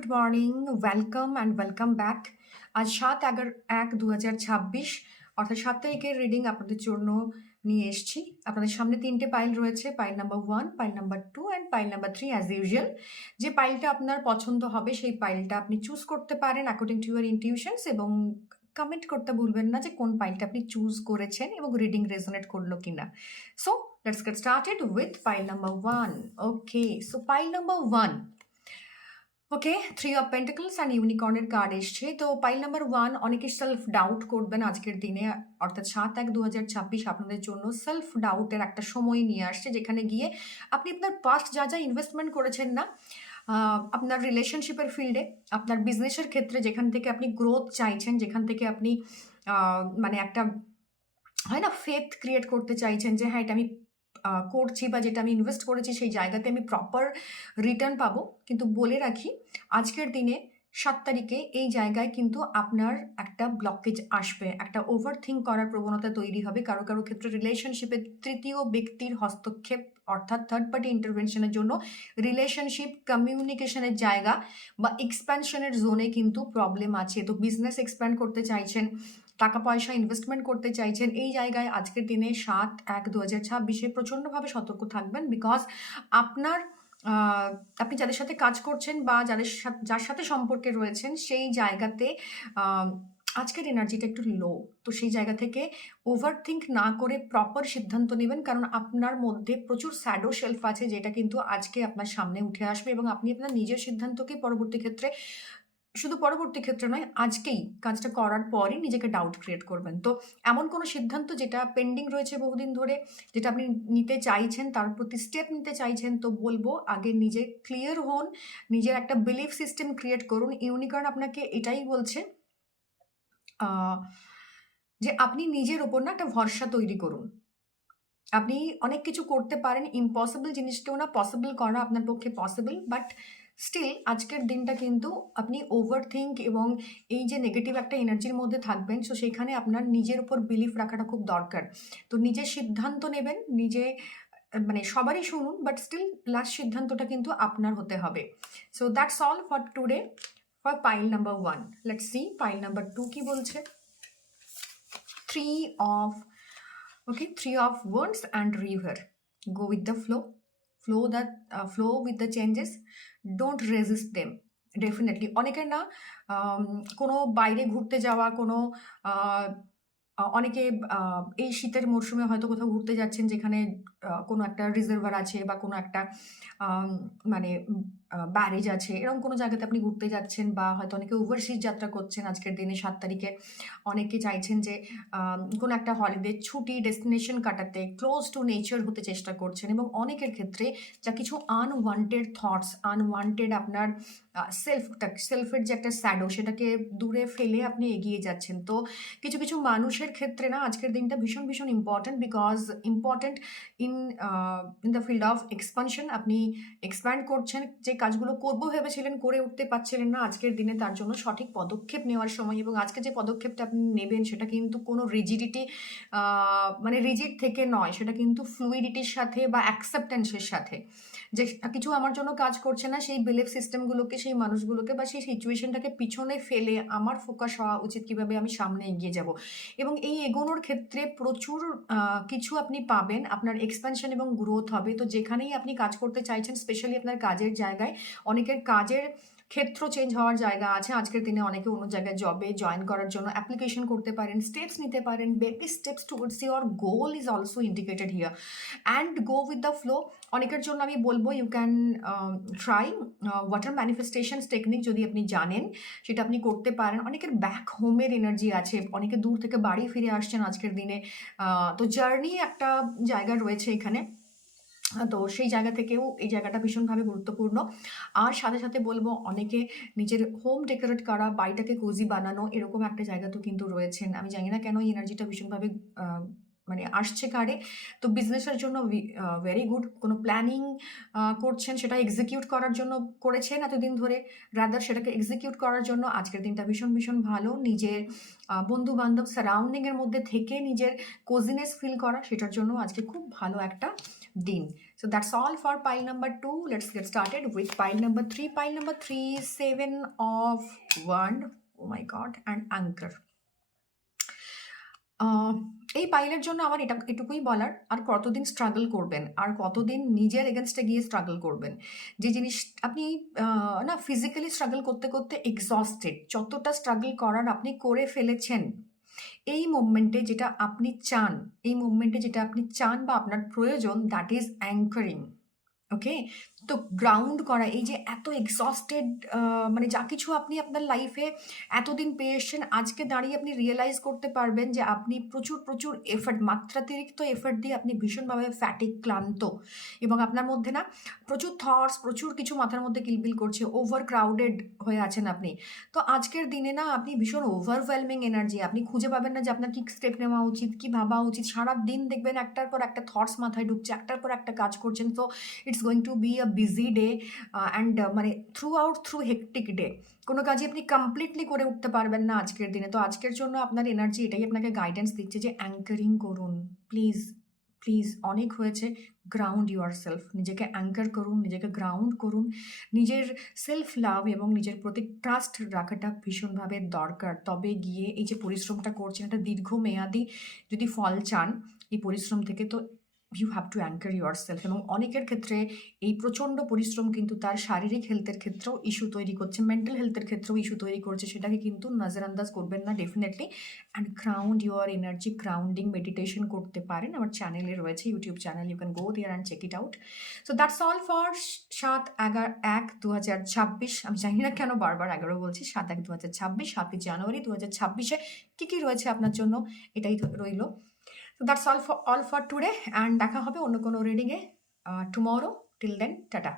Good morning, welcome and welcome back. আজ 7/1/2026 অর্থাৎ 7 তারিখের রিডিং আপনাদের জন্য নিয়ে এসেছি। আপনাদের সামনে 3টে পাইল রয়েছে, pile number 1, pile number 2 and pile number 3 as usual. যে পাইলটা আপনার পছন্দ হবে সেই পাইলটা আপনি চুজ করতে পারেন অ্যাকর্ডিং টু ইউর ইনটিউশনস, এবং কমেন্ট করতে ভুলবেন না যে কোন পাইলটা আপনি চুজ করেছেন এবং রিডিং রেজোনেট করলো কিনা। So let's get started with pile number 1। Okay, so pile number 1, okay, 3 of pentacles and ইউনিকর্নের কার্ড এসছে। তো পাইল নাম্বার 1, অনেকে সেলফ ডাউট করবেন আজকের দিনে, অর্থাৎ 7/1/2026 আপনাদের জন্য সেলফ ডাউটের একটা সময় নিয়ে আসছে, যেখানে গিয়ে আপনি আপনার পাস্ট যা যা ইনভেস্টমেন্ট করেছেন না, আপনার রিলেশনশিপের ফিল্ডে, আপনার বিজনেসের ক্ষেত্রে, যেখান থেকে আপনি গ্রোথ চাইছেন, যেখান থেকে আপনি মানে একটা হয় না ফেথ ক্রিয়েট করতে চাইছেন যে হ্যাঁ এটা আমি করছি, বা যেটা আমি ইনভেস্ট করেছি সেই জায়গাতে আমি প্রপার রিটার্ন পাবো। কিন্তু বলে রাখি, আজকের দিনে 7 তারিখে এই জায়গায় কিন্তু আপনার একটা ব্লকেজ আসবে, একটা ওভার থিঙ্ক করার প্রবণতা তৈরি হবে। কারো কারো ক্ষেত্রে রিলেশনশিপের তৃতীয় ব্যক্তির হস্তক্ষেপ, অর্থাৎ থার্ড পার্টি ইন্টারভেনশনের জন্য রিলেশনশিপ কমিউনিকেশনের জায়গা বা এক্সপ্যানশনের জোনে কিন্তু প্রবলেম আছে। তো বিজনেস এক্সপ্যান্ড করতে চাইছেন, টাকা পয়সা ইনভেস্টমেন্ট করতে চাইছেন, এই জায়গায় আজকের দিনে 7/1/2026 প্রচণ্ডভাবে সতর্ক থাকবেন। বিকজ আপনার আপনি যাদের সাথে কাজ করছেন বা যার সাথে সম্পর্কে রয়েছেন সেই জায়গাতে আজকের এনার্জিটা একটু লো। তো সেই জায়গা থেকে ওভার থিঙ্ক না করে প্রপার সিদ্ধান্ত নেবেন, কারণ আপনার মধ্যে প্রচুর স্যাডো শেলফ আছে, যেটা কিন্তু আজকে আপনার সামনে উঠে আসবে, এবং আপনি আপনার নিজের সিদ্ধান্তকে পরবর্তী ক্ষেত্রে, শুধু পরবর্তী ক্ষেত্রে নয়, আজকেই কাজটা করার পরই নিজেকে ডাউট ক্রিয়েট করবেন। তো এমন কোনো সিদ্ধান্ত যেটা পেন্ডিং রয়েছে বহুদিন ধরে, যেটা আপনি নিতে চাইছেন, তার প্রতি স্টেপ নিতে চাইছেন, তো বলবো আগে নিজে ক্লিয়ার হন, নিজের একটা বিলিফ সিস্টেম ক্রিয়েট করুন। ইউনিকর্ন আপনাকে এটাই বলছে যে আপনি নিজের ওপর না একটা ভরসা তৈরি করুন। আপনি অনেক কিছু করতে পারেন, ইম্পসিবল জিনিসকেও না পসিবল করা আপনার পক্ষে পসিবল, বাট স্টিল আজকের দিনটা কিন্তু আপনি ওভার থিঙ্ক এবং এই যে নেগেটিভ একটা এনার্জির মধ্যে থাকবেন, সো সেখানে আপনার নিজের উপর বিলিফ রাখাটা খুব দরকার। তো নিজের সিদ্ধান্ত নেবেন, নিজে মানে সবারই শুনুন, বাট স্টিল লাস্ট সিদ্ধান্তটা কিন্তু আপনার হতে হবে। So that's all for today for pile number 1। Let's see pile number 2 কি বলছে। 3 of, okay, 3 of wands and river. Go with the flow, flow with the changes, don't resist them. Definitely অনেকের না কোনো বাইরে ঘুরতে যাওয়া, কোনো অনেকে এই শীতের মরশুমে হয়তো কোথাও ঘুরতে যাচ্ছেন, যেখানে কোনো একটা রিজার্ভার আছে বা কোনো একটা মানে ব্যারেজ আছে, এরকম কোনো জায়গাতে আপনি ঘুরতে যাচ্ছেন, বা হয়তো অনেকে ওভারসিজ যাত্রা করছেন আজকের দিনে 7 তারিখে। অনেকে চাইছেন যে কোনো একটা হলিডে ছুটি ডেস্টিনেশন কাটাতে ক্লোজ টু নেচার হতে চেষ্টা করছেন, এবং অনেকের ক্ষেত্রে যা কিছু আনওয়ান্টেড থটস, আনওয়ান্টেড আপনার সেলফের যে একটা স্যাডো, সেটাকে দূরে ফেলে আপনি এগিয়ে যাচ্ছেন। তো কিছু কিছু মানুষের ক্ষেত্রে না আজকের দিনটা ভীষণ ভীষণ important, because important in in the field of expansion. আপনি এক্সপ্যান্ড করছেন, যে কাজগুলো করবো ভেবেছিলেন করে উঠতে পারছিলেন না, আজকের দিনে তার জন্য সঠিক পদক্ষেপ নেওয়ার সময়। এবং আজকে যে পদক্ষেপটা আপনি নেবেন সেটা কিন্তু কোনো রিজিডিটি, মানে রিজিড থেকে নয়, সেটা কিন্তু ফ্লুইডিটির সাথে বা অ্যাকসেপ্টেন্সের সাথে। যে কিছু আমার জন্য কাজ করছে না, সেই বিলিফ সিস্টেমগুলোকে, সেই মানুষগুলোকে বা সেই সিচুয়েশনটাকে পিছনে ফেলে আমার ফোকাস হওয়া উচিত কীভাবে আমি সামনে এগিয়ে যাব। এবং এই এগোনোর ক্ষেত্রে প্রচুর কিছু আপনি পাবেন, আপনার এক্সপ্যানশন এবং গ্রোথ হবে। তো যেখানেই আপনি কাজ করতে চাইছেন, স্পেশালি আপনার কাজের জায়গায়, অনেকের কাজের ক্ষেত্র চেঞ্জ হওয়ার জায়গা আছে আজকের দিনে। অনেকে অন্য জায়গায় জবে জয়েন করার জন্য অ্যাপ্লিকেশন করতে পারেন, স্টেপস নিতে পারেন, baby steps towards your goal is also indicated here, and go with the flow. অনেকের জন্য আমি বলবো you can try water manifestations technique, যদি আপনি জানেন সেটা আপনি করতে পারেন। অনেকের ব্যাক হোমের এনার্জি আছে, অনেকে দূর থেকে বাড়ি ফিরে আসছেন আজকের দিনে, তো জার্নি একটা জায়গা রয়েছে এখানে। তো সেই জায়গা থেকেও এই জায়গাটা ভীষণভাবে গুরুত্বপূর্ণ। আর সাথে সাথে বলবো অনেকে নিজের হোম ডেকোরেট করা, বাড়িটাকে কোজি বানানো, এরকম একটা জায়গা তো কিন্তু রয়েছেন। আমি জানি না কেন এই এনার্জিটা ভীষণভাবে মানে আসছে কার্ডে। তো বিজনেসের জন্য ভেরি গুড। কোনো প্ল্যানিং করছেন, সেটা এক্সিকিউট করার জন্য করেছেন এতদিন ধরে, রাদার সেটাকে এক্সিকিউট করার জন্য আজকের দিনটা ভীষণ ভীষণ ভালো। নিজের বন্ধু বান্ধব সারাউন্ডিংয়ের মধ্যে থেকে নিজের কোজিনেস ফিল করা, সেটার জন্য আজকে খুব ভালো একটা দিন। So that's all for pile number 2. Let's get started with pile number 3. Pile number 3 is 7 of Wand. Oh my god, and Anchor. এই পাইলের জন্য আমার এটুকুই বলার, আর কতদিন স্ট্রাগল করবেন, আর কতদিন নিজের এগেনস্টে গিয়ে স্ট্রাগল করবেন। যে জিনিস আপনি না ফিজিক্যালি স্ট্রাগল করতে করতে এক্সস্টেড, যতটা স্ট্রাগল করার আপনি করে ফেলেছেন। এই মুভমেন্টে যেটা আপনি চান, বা আপনার প্রয়োজন, দ্যাট ইজ অ্যাঙ্কারিং। ওকে, তো গ্রাউন্ড করা, এই যে এত এক্সস্টেড, মানে যা কিছু আপনি আপনার লাইফে এতদিন পেয়ে এসছেন, আজকে দাঁড়িয়ে আপনি রিয়েলাইজ করতে পারবেন যে আপনি প্রচুর প্রচুর এফর্ট, মাত্রাতিরিক্ত এফর্ট দিয়ে আপনি ভীষণভাবে ফ্যাটিক, ক্লান্ত, এবং আপনার মধ্যে না প্রচুর থটস, প্রচুর কিছু মাথার মধ্যে কিলবিল করছে, ওভার ক্রাউডেড হয়ে আছেন আপনি। তো আজকের দিনে না আপনি ভীষণ ওভারওয়েলমিং এনার্জি, আপনি খুঁজে পাবেন না যে আপনার কি স্টেপ নেওয়া উচিত, কি ভাবা উচিত। সারা দিন দেখবেন একটার পর একটা থটস মাথায় ঢুকছে, একটার পর একটা কাজ করছেন। তো it's going to be a busy day and মানে থ্রু হেকটিক ডে। কোনো কাজই আপনি কমপ্লিটলি করে উঠতে পারবেন না আজকের দিনে। তো আজকের জন্য আপনার এনার্জি এটাই আপনাকে গাইডেন্স দিচ্ছে যে অ্যাঙ্কারিং করুন, প্লিজ প্লিজ, অনেক হয়েছে। গ্রাউন্ড ইউর সেলফ, নিজেকে অ্যাঙ্কার করুন, নিজেকে গ্রাউন্ড করুন। নিজের সেলফ লাভ এবং নিজের প্রতি ট্রাস্ট রাখাটা ভীষণভাবে দরকার। তবে গিয়ে এই যে পরিশ্রমটা করছেন, এটা দীর্ঘমেয়াদী যদি ফল চান এই পরিশ্রম থেকে, তো you have to anchor yourself. এবং অনেকের ক্ষেত্রে এই প্রচণ্ড পরিশ্রম কিন্তু তার শারীরিক হেলথের ক্ষেত্রেও ইস্যু তৈরি করছে, মেন্টাল হেলথের ক্ষেত্রেও ইস্যু তৈরি করছে। সেটাকে কিন্তু নজরআন্দাজ করবেন না definitely. And ground your energy, grounding meditation করতে পারেন, আমার চ্যানেলে রয়েছে, YouTube channel, you can go there and check it out. So that's all for 7/1/2026। আমি জানি না কেন বারবার 11 বলছি। 7/1/2026, 7ই জানুয়ারি 2026-এ কী কী রয়েছে আপনার জন্য, এটাই রইল। So that's all for today, and দেখা হবে অন্য কোনো রিডিংয়ে টুমরো। Till then, tata.